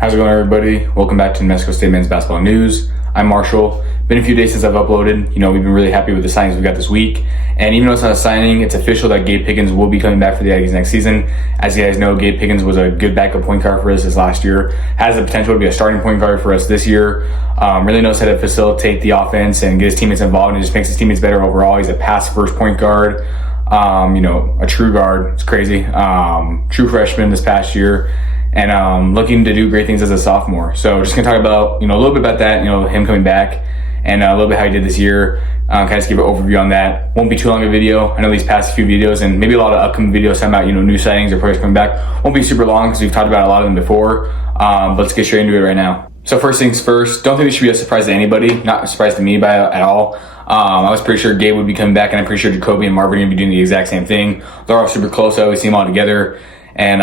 How's it going, everybody? Welcome back to New Mexico State Men's Basketball News. I'm Marshall. Been a few days since I've uploaded. We've been really happy with the signings we got this week. And even though it's not a signing, it's official that Gabe Pickens will be coming back for the Aggies next season. As you guys know, Gabe Pickens was a good backup point guard for us this last year. Has the potential to be a starting point guard for us this year. Really knows how to facilitate the offense and get his teammates involved, and just makes his teammates better overall. He's a pass-first point guard. A true guard. It's crazy. True freshman this past year. And looking to do great things as a sophomore. So just gonna talk about, a little bit about that, him coming back, and a little bit how he did this year. Kind of just give an overview on that. Won't be too long a video. I know these past few videos and maybe a lot of upcoming videos talking about, new sightings or players coming back. Won't be super long because we've talked about a lot of them before. But let's get straight into it right now. So first things first, don't think this should be a surprise to anybody. Not a surprise to me at all. I was pretty sure Gabe would be coming back, and I'm pretty sure Jacoby and Marvin are gonna be doing the exact same thing. They're all super close. I always see them all together. And,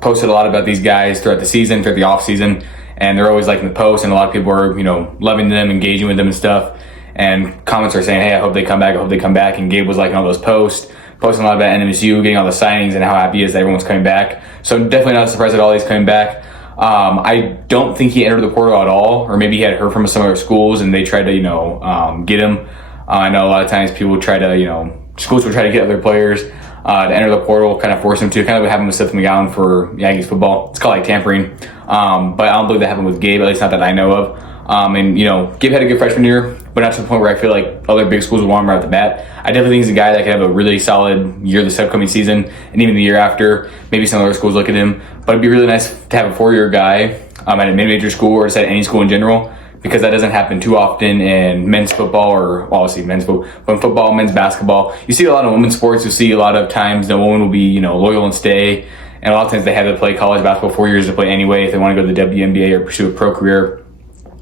posted a lot about these guys throughout the season, throughout the off season. And they're always liking the post, and a lot of people are, loving them, engaging with them and stuff. And comments are saying, hey, I hope they come back. I hope they come back. And Gabe was liking all those posts, posting a lot about NMSU, getting all the signings and how happy he is that everyone's coming back. So definitely not surprised at all he's coming back. I don't think he entered the portal at all, or maybe he had heard from some other schools and they tried to, get him. I know a lot of times people try to, schools will try to get other players to enter the portal, kind of force him to, kind of what happened with Seth McGowan for Aggies football. It's called tampering. But I don't believe that happened with Gabe, at least not that I know of. Gabe had a good freshman year, but not to the point where I feel like other big schools would want him right off the bat. I definitely think he's a guy that could have a really solid year this upcoming season, and even the year after. Maybe some other schools look at him, but it'd be really nice to have a 4-year guy at a mid-major school, or just at any school in general, because that doesn't happen too often in men's football, or obviously men's football, but in football, men's basketball. You see a lot of women's sports. You see a lot of times the woman will be, loyal and stay. And a lot of times they have to play college basketball 4 years to play anyway if they want to go to the WNBA or pursue a pro career.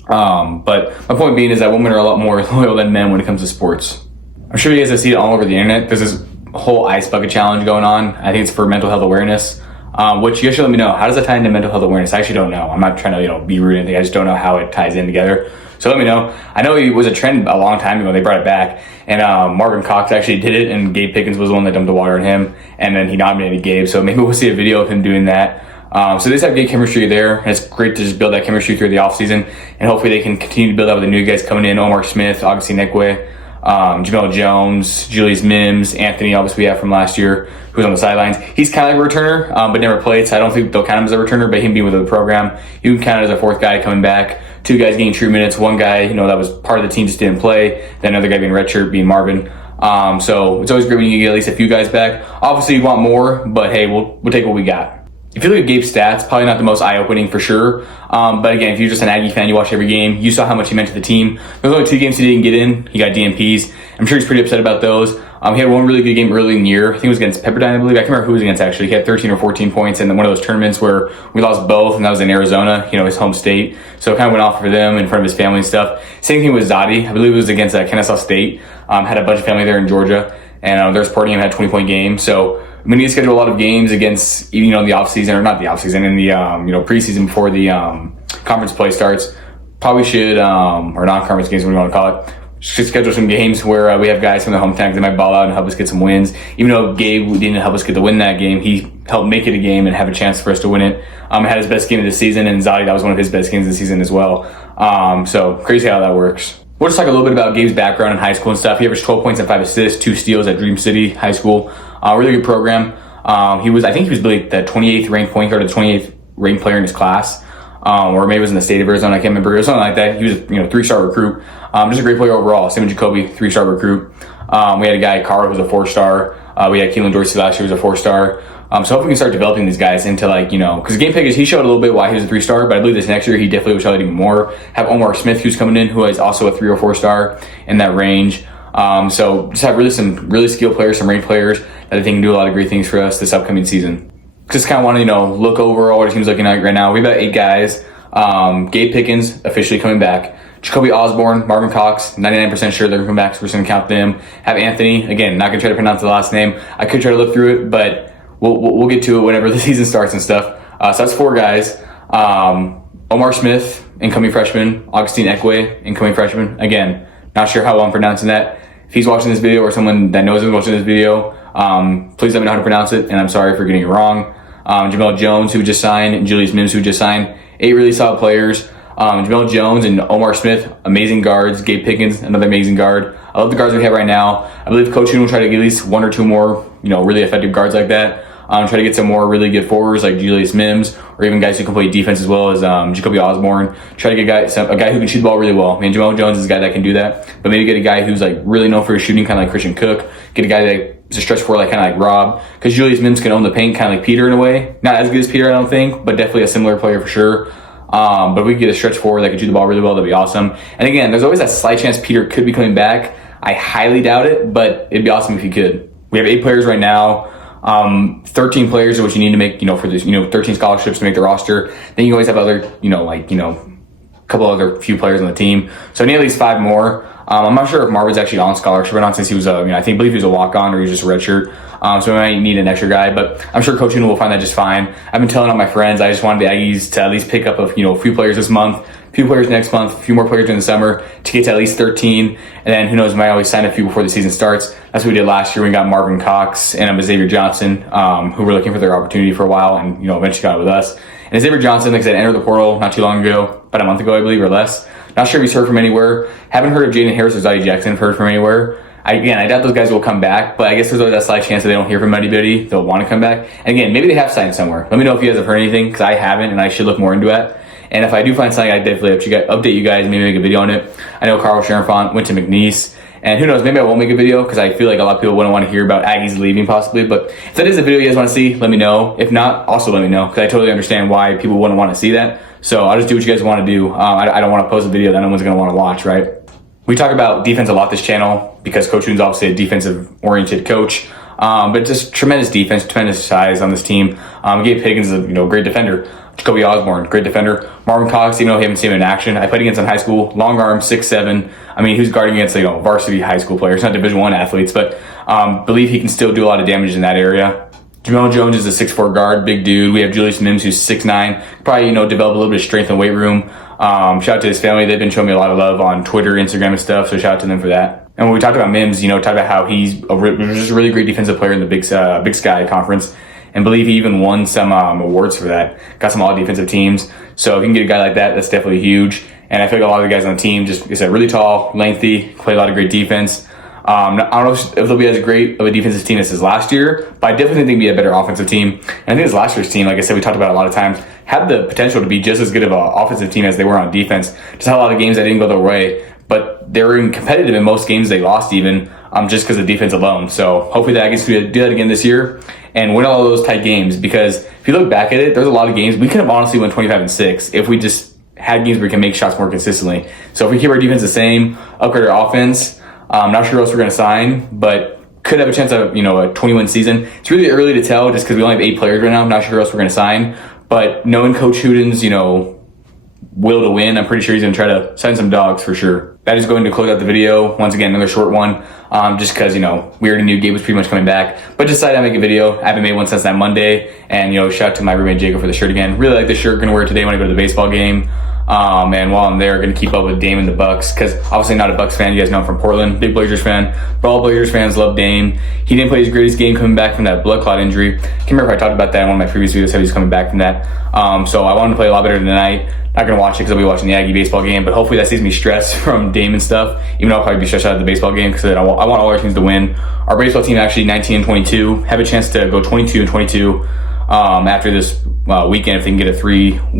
But my point being is that women are a lot more loyal than men when it comes to sports. I'm sure you guys have seen it all over the internet. There's this whole ice bucket challenge going on. I think it's for mental health awareness. Which you guys should let me know. How does that tie into mental health awareness? I actually don't know. I'm not trying to, be rude or anything. I just don't know how it ties in together. So let me know. I know it was a trend a long time ago. They brought it back. And Marvin Cox actually did it, and Gabe Pickens was the one that dumped the water on him. And then he nominated Gabe. So maybe we'll see a video of him doing that. So they just have good chemistry there. And it's great to just build that chemistry through the offseason. And hopefully they can continue to build out with the new guys coming in. Omar Smith, Augustine Ekwe, Jamel Jones, Julius Mims, Anthony, obviously we have from last year, who's on the sidelines. He's kind of like a returner, but never played, so I don't think they'll count him as a returner, but him being with the program, you can count it as a fourth guy coming back. 2 guys getting true minutes, 1 guy, that was part of the team just didn't play, then another guy being redshirt, being Marvin. So it's always great when you get at least a few guys back. Obviously you want more, but hey, we'll take what we got. If you look at Gabe's stats, probably not the most eye-opening for sure. But again, if you're just an Aggie fan, you watch every game, you saw how much he meant to the team. There's only 2 games he didn't get in. He got DNPs. I'm sure he's pretty upset about those. He had one really good game early in the year. I think it was against Pepperdine, I believe. I can't remember who it was against, actually. He had 13 or 14 points in one of those tournaments where we lost both, and that was in Arizona, his home state. So it kind of went off for them in front of his family and stuff. Same thing with Zadi. I believe it was against Kennesaw State. Had a bunch of family there in Georgia, and they're supporting him, had a 20-point game. So we need to schedule a lot of games against, the offseason, or not the offseason, in the, preseason before the conference play starts. Probably should, or non-conference games, what do you want to call it. Should schedule some games where we have guys from the hometown that might ball out and help us get some wins. Even though Gabe didn't help us get the win that game, he helped make it a game and have a chance for us to win it. Had his best game of the season, and Zadi, that was one of his best games of the season as well. So crazy how that works. We'll just talk a little bit about Gabe's background in high school and stuff. He averaged 12 points and 5 assists, 2 steals at Dream City High School. Really good program. I think he was like the 28th ranked point guard or the 28th ranked player in his class. Or maybe it was in the state of Arizona, I can't remember. It was something like that. He was, 3-star recruit. Just a great player overall. Same with Jacoby, 3-star recruit. We had a guy, Carl, who was a 4-star. We had Keelan Dorsey last year, who was a 4-star. So hopefully we can start developing these guys into because Gabe Pickens, he showed a little bit why he was a 3-star, but I believe this next year he definitely will show it even more. Have Omar Smith, who's coming in, who is also a 3 or 4-star in that range. So just have some really skilled players, some ranked players that I think can do a lot of great things for us this upcoming season. Just kind of want to, look over what our team's looking at right now. We have about 8 guys. Gabe Pickens officially coming back. Jacoby Osborne, Marvin Cox, 99% sure they're going to come back, so we're just going to count them. Have Anthony, again, not going to try to pronounce the last name. I could try to look through it, but we'll get to it whenever the season starts and stuff. So that's 4 guys. Omar Smith, incoming freshman. Augustine Ekwe, incoming freshman. Again, not sure how I'm pronouncing that. If he's watching this video or someone that knows him watching this video, please let me know how to pronounce it, and I'm sorry for getting it wrong. Jamel Jones, who just signed, and Julius Mims, who just signed. 8 really solid players. Jamel Jones and Omar Smith, amazing guards. Gabe Pickens, another amazing guard. I love the guards we have right now. I believe Coach Hoon will try to get at least 1 or 2 more, really effective guards like that. Try to get some more really good forwards like Julius Mims, or even guys who can play defense as well as Jacoby Osborne. Try to get a guy who can shoot the ball really well. I mean, Jamel Jones is a guy that can do that, but maybe get a guy who's like really known for his shooting, kind of like Christian Cook. Get a guy that's a stretch forward, like kind of like Rob, because Julius Mims can own the paint, kind of like Peter in a way. Not as good as Peter, I don't think, but definitely a similar player for sure. But if we could get a stretch forward that could shoot the ball really well, that'd be awesome. And again, there's always that slight chance Peter could be coming back. I highly doubt it, but it'd be awesome if he could. We have 8 players right now. 13 players are what you need to make, for this, 13 scholarships to make the roster. Then you always have other, a couple other few players on the team. So I need at least 5 more. I'm not sure if Marvin's actually on scholarship or not, since he was I believe he was a walk-on, or he was just a redshirt. So we might need an extra guy, but I'm sure Coach Uno will find that just fine. I've been telling all my friends, I just wanted the Aggies to at least pick up a few players this month, a few players next month, a few more players during the summer to get to at least 13. And then who knows, we might always sign a few before the season starts. That's what we did last year. We got Marvin Cox and Xavier Johnson, who were looking for their opportunity for a while, and eventually got it with us. And Xavier Johnson, like I said, entered the portal not too long ago, about a month ago, I believe, or less. Not sure if he's heard from anywhere. Haven't heard of Jaden Harris or Zadie Jackson heard from anywhere. I doubt those guys will come back, but I guess there's always that slight chance that they don't hear from anybody. They'll want to come back. And again, maybe they have signed somewhere. Let me know if you guys have heard anything, because I haven't, and I should look more into it. And if I do find something, I definitely update you guys, maybe make a video on it. I know Carl Sharonfont went to McNeese, and who knows, maybe I won't make a video, because I feel like a lot of people wouldn't want to hear about Aggies leaving possibly. But if that is a video you guys want to see, let me know. If not, also let me know, because I totally understand why people wouldn't want to see that. So I'll just do what you guys want to do. I don't want to post a video that no one's going to want to watch, right? We talk about defense a lot this channel, because Coach Hoon's obviously a defensive-oriented coach. But just tremendous defense, tremendous size on this team. Gabe Pickens is a great defender. Jacoby Osborne, great defender. Marvin Cox, even though I haven't seen him in action, I played against him in high school. Long arm, 6'7". I mean, who's guarding against varsity high school players, not Division I athletes, but believe he can still do a lot of damage in that area. Jamel Jones is a 6'4" guard, big dude. We have Julius Mims, who's 6'9". Probably, develop a little bit of strength in the weight room. Shout out to his family. They've been showing me a lot of love on Twitter, Instagram, and stuff, so shout out to them for that. And when we talked about Mims, talked about how he's just a really great defensive player in the Big Sky Conference, and believe he even won some awards for that. Got some all defensive teams. So if you can get a guy like that, that's definitely huge. And I feel like a lot of the guys on the team just, like I said, really tall, lengthy, play a lot of great defense. I don't know if they'll be as great of a defensive team as his last year, but I definitely think they'll be a better offensive team. And I think his last year's team, like I said, we talked about a lot of times, had the potential to be just as good of an offensive team as they were on defense. Just had a lot of games that didn't go their way, but they were competitive in most games they lost even, just because of defense alone. So hopefully the Aggies can do that again this year and win all of those tight games, because if you look back at it, there's a lot of games we could have honestly won 25-6 if we just had games where we can make shots more consistently. So if we keep our defense the same, upgrade our offense, not sure who else we're going to sign, but could have a chance of, a 20-win season. It's really early to tell just because we only have 8 players right now. I'm not sure who else we're going to sign, but knowing Coach Hooten's, will to win, I'm pretty sure he's going to try to sign some dogs for sure. That is going to close out the video. Once again, another short one, just because, we already knew Gabe was pretty much coming back, but decided to make a video. I haven't made one since that Monday, and, shout out to my roommate Jacob for the shirt again. Really like the shirt. Going to wear it today when I go to the baseball game. And while I'm there, going to keep up with Dame and the Bucks, because obviously not a Bucks fan. You guys know I'm from Portland, big Blazers fan. But all Blazers fans love Dame. He didn't play his greatest game coming back from that blood clot injury. I can't remember if I talked about that in one of my previous videos, how he's coming back from that. So I wanted to play a lot better tonight. Not going to watch it because I'll be watching the Aggie baseball game, but hopefully that saves me stress from Dame and stuff, even though I'll probably be stressed out of the baseball game, because I want all our teams to win. Our baseball team actually 19-22, have a chance to go 22-22 after this weekend if they can get a 3-game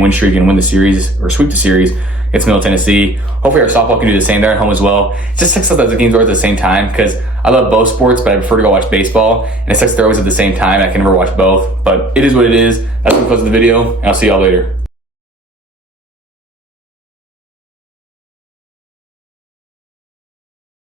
win streak and win the series or sweep the series against Middle Tennessee. Hopefully our softball can do the same there at home as well. It just sucks that the games are at the same time, because I love both sports, but I prefer to go watch baseball, and it sucks they're always at the same time. I can never watch both, but it is what it is. That's what closes the video, and I'll see y'all later.